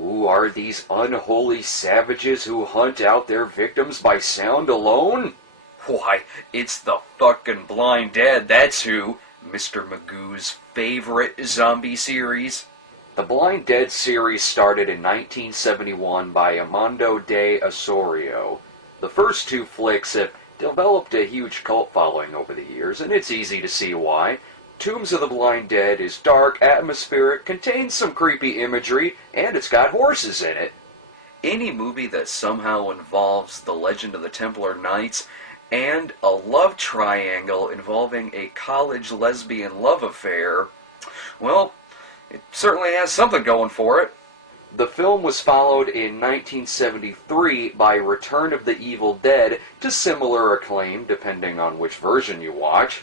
Who are these unholy savages who hunt out their victims by sound alone? Why, it's the fucking Blind Dead, that's who. Mr. Magoo's favorite zombie series. The Blind Dead series started in 1971 by Armando de Osorio. The first two flicks have developed a huge cult following over the years, and it's easy to see why. Tombs of the Blind Dead is dark, atmospheric, contains some creepy imagery, and it's got horses in it. Any movie that somehow involves the Legend of the Templar Knights and a love triangle involving a college lesbian love affair, well, it certainly has something going for it. The film was followed in 1973 by Return of the Evil Dead to similar acclaim, depending on which version you watch.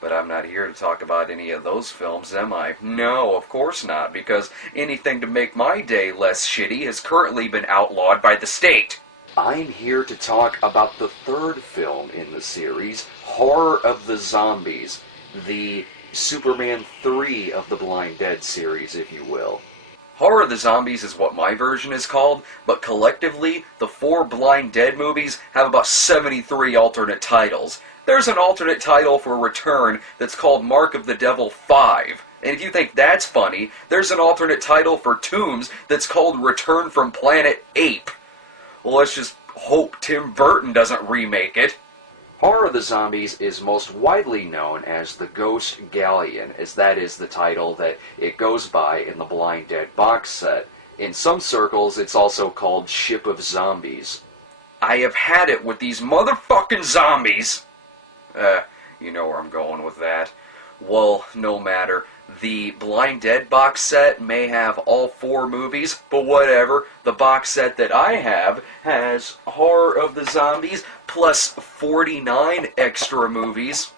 But I'm not here to talk about any of those films, am I? No, of course not, because anything to make my day less shitty has currently been outlawed by the state. I'm here to talk about the third film in the series, Horror of the Zombies, the Superman 3 of the Blind Dead series, if you will. Horror of the Zombies is what my version is called, but collectively, the 4 Blind Dead movies have about 73 alternate titles. There's an alternate title for Return that's called Mark of the Devil 5. And if you think that's funny, there's an alternate title for Tombs that's called Return from Planet Ape. Well, let's just hope Tim Burton doesn't remake it. Horror of the Zombies is most widely known as the Ghost Galleon, as that is the title that it goes by in the Blind Dead box set. In some circles, it's also called Ship of Zombies. I have had it with these motherfucking zombies! You know where I'm going with that. Well, no matter. The Blind Dead box set may have all 4 movies, but whatever. The box set that I have has Horror of the Zombies plus 49 extra movies.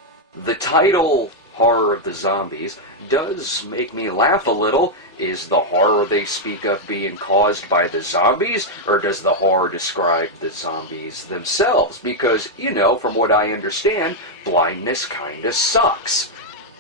The title, Horror of the Zombies, does make me laugh a little. Is the horror they speak of being caused by the zombies, or does the horror describe the zombies themselves? Because, you know, from what I understand, blindness kinda sucks.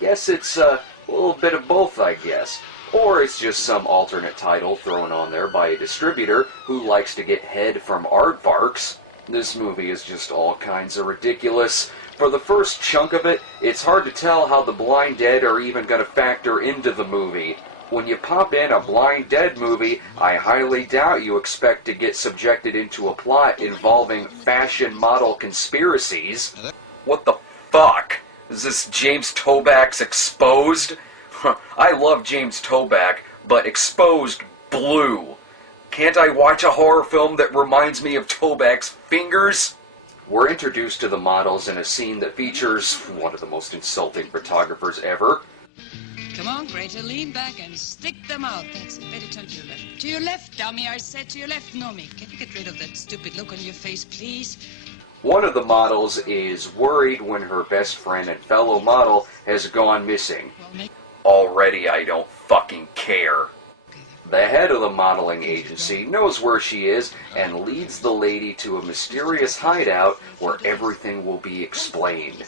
Yes, it's a little bit of both, I guess. Or it's just some alternate title thrown on there by a distributor who likes to get head from aardvarks. This movie is just all kinds of ridiculous. For the first chunk of it, it's hard to tell how the Blind Dead are even going to factor into the movie. When you pop in a Blind Dead movie, I highly doubt you expect to get subjected into a plot involving fashion model conspiracies. What the fuck? Is this James Toback's Exposed? I love James Toback, but Exposed blew. Can't I watch a horror film that reminds me of Toback's fingers? We're introduced to the models in a scene that features one of the most insulting photographers ever. Come on, Greta, lean back and stick them out. That's it. Better turn to your left. To your left, dummy, I said to your left. Nomi, can you get rid of that stupid look on your face, please? One of the models is worried when her best friend and fellow model has gone missing. Already I don't fucking care. The head of the modeling agency knows where she is and leads the lady to a mysterious hideout where everything will be explained.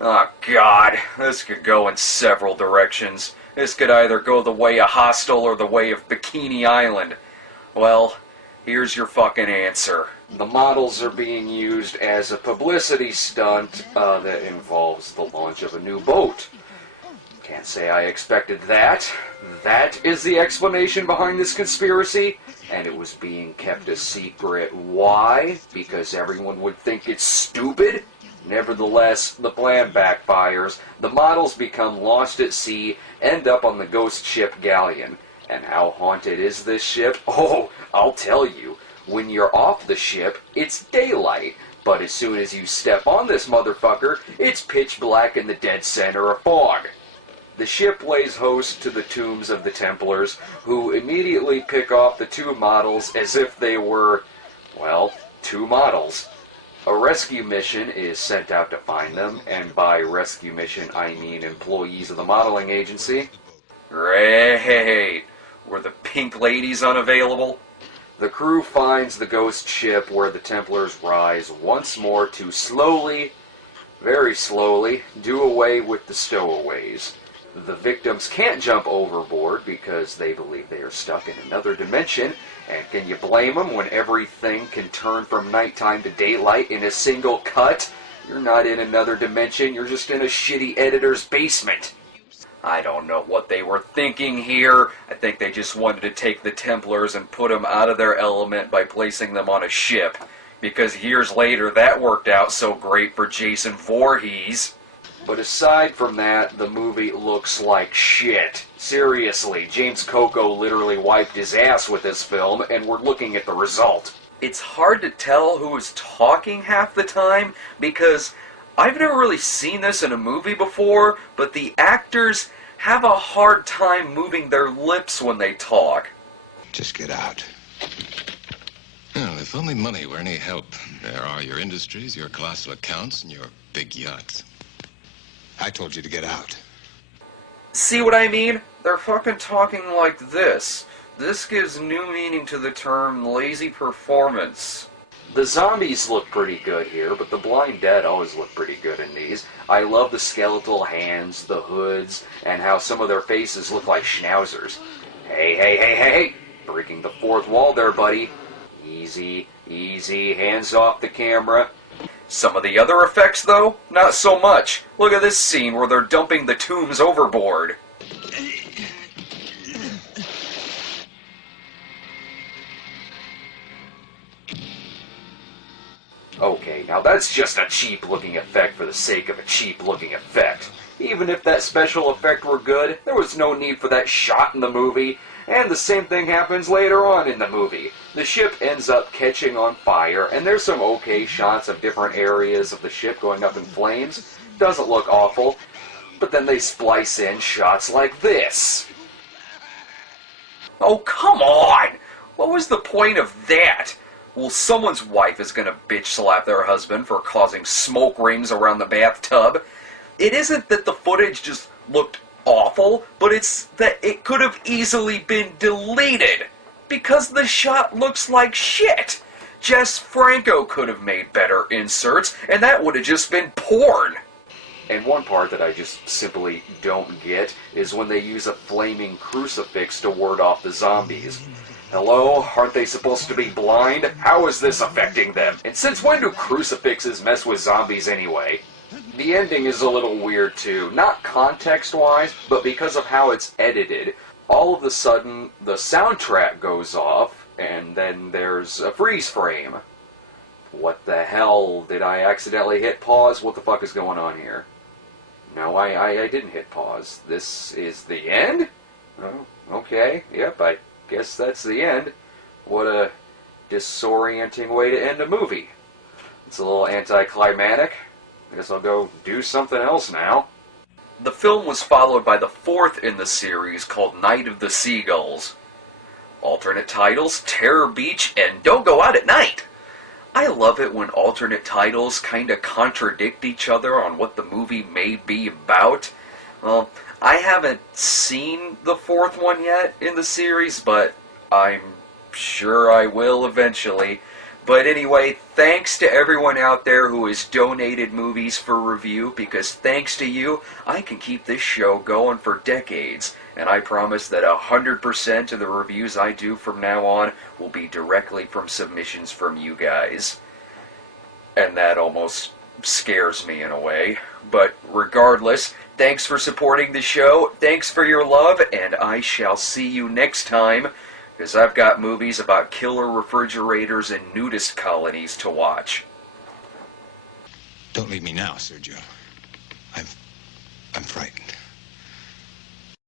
Oh God, this could go in several directions. This could either go the way of Hostel or the way of Bikini Island. Well, here's your fucking answer. The models are being used as a publicity stunt that involves the launch of a new boat. Can't say I expected that. That is the explanation behind this conspiracy, and it was being kept a secret. Why? Because everyone would think it's stupid? Nevertheless, the plan backfires. The models become lost at sea, end up on the ghost ship Galleon. And how haunted is this ship? Oh, I'll tell you. When you're off the ship, it's daylight. But as soon as you step on this motherfucker, it's pitch black in the dead center of fog. The ship lays host to the tombs of the Templars, who immediately pick off the 2 models as if they were, well, 2 models. A rescue mission is sent out to find them, and by rescue mission I mean employees of the modeling agency. Great! Were the pink ladies unavailable? The crew finds the ghost ship where the Templars rise once more to slowly, very slowly, do away with the stowaways. The victims can't jump overboard because they believe they are stuck in another dimension, and can you blame them when everything can turn from nighttime to daylight in a single cut? You're not in another dimension, you're just in a shitty editor's basement. I don't know what they were thinking here. I think they just wanted to take the Templars and put them out of their element by placing them on a ship, because years later that worked out so great for Jason Voorhees. But aside from that, the movie looks like shit. Seriously, James Coco literally wiped his ass with this film, and we're looking at the result. It's hard to tell who is talking half the time, because I've never really seen this in a movie before, but the actors have a hard time moving their lips when they talk. Just get out. Well, if only money were any help. There are your industries, your colossal accounts, and your big yachts. I told you to get out. See what I mean? They're fucking talking like this. This gives new meaning to the term lazy performance. The zombies look pretty good here, but the Blind Dead always look pretty good in these. I love the skeletal hands, the hoods, and how some of their faces look like schnauzers. Hey, hey, hey, hey, hey! Breaking the fourth wall there, buddy. Easy, easy, hands off the camera. Some of the other effects, though, not so much. Look at this scene where they're dumping the tombs overboard. Okay, now that's just a cheap-looking effect for the sake of a cheap-looking effect. Even if that special effect were good, there was no need for that shot in the movie. And the same thing happens later on in the movie. The ship ends up catching on fire, and there's some okay shots of different areas of the ship going up in flames. Doesn't look awful, but then they splice in shots like this. Oh, come on! What was the point of that? Well, someone's wife is gonna bitch slap their husband for causing smoke rings around the bathtub. It isn't that the footage just looked awful, but it's that it could have easily been deleted because the shot looks like shit. Jess Franco could have made better inserts, and that would have just been porn. And one part that I just simply don't get is when they use a flaming crucifix to ward off the zombies. Hello? Aren't they supposed to be blind? How is this affecting them? And since when do crucifixes mess with zombies anyway? The ending is a little weird too, not context-wise, but because of how it's edited. All of a sudden, the soundtrack goes off, and then there's a freeze frame. What the hell? Did I accidentally hit pause? What the fuck is going on here? No, I didn't hit pause. This is the end? Oh, okay, yep, I guess that's the end. What a disorienting way to end a movie. It's a little anticlimactic. I guess I'll go do something else now. The film was followed by the fourth in the series called Night of the Seagulls. Alternate titles, Terror Beach, and Don't Go Out at Night. I love it when alternate titles kinda contradict each other on what the movie may be about. Well, I haven't seen the fourth one yet in the series, but I'm sure I will eventually. But anyway, thanks to everyone out there who has donated movies for review, because thanks to you, I can keep this show going for decades. And I promise that 100% of the reviews I do from now on will be directly from submissions from you guys. And that almost scares me in a way. But regardless, thanks for supporting the show, thanks for your love, and I shall see you next time. Because I've got movies about killer refrigerators and nudist colonies to watch. Don't leave me now, Sergio.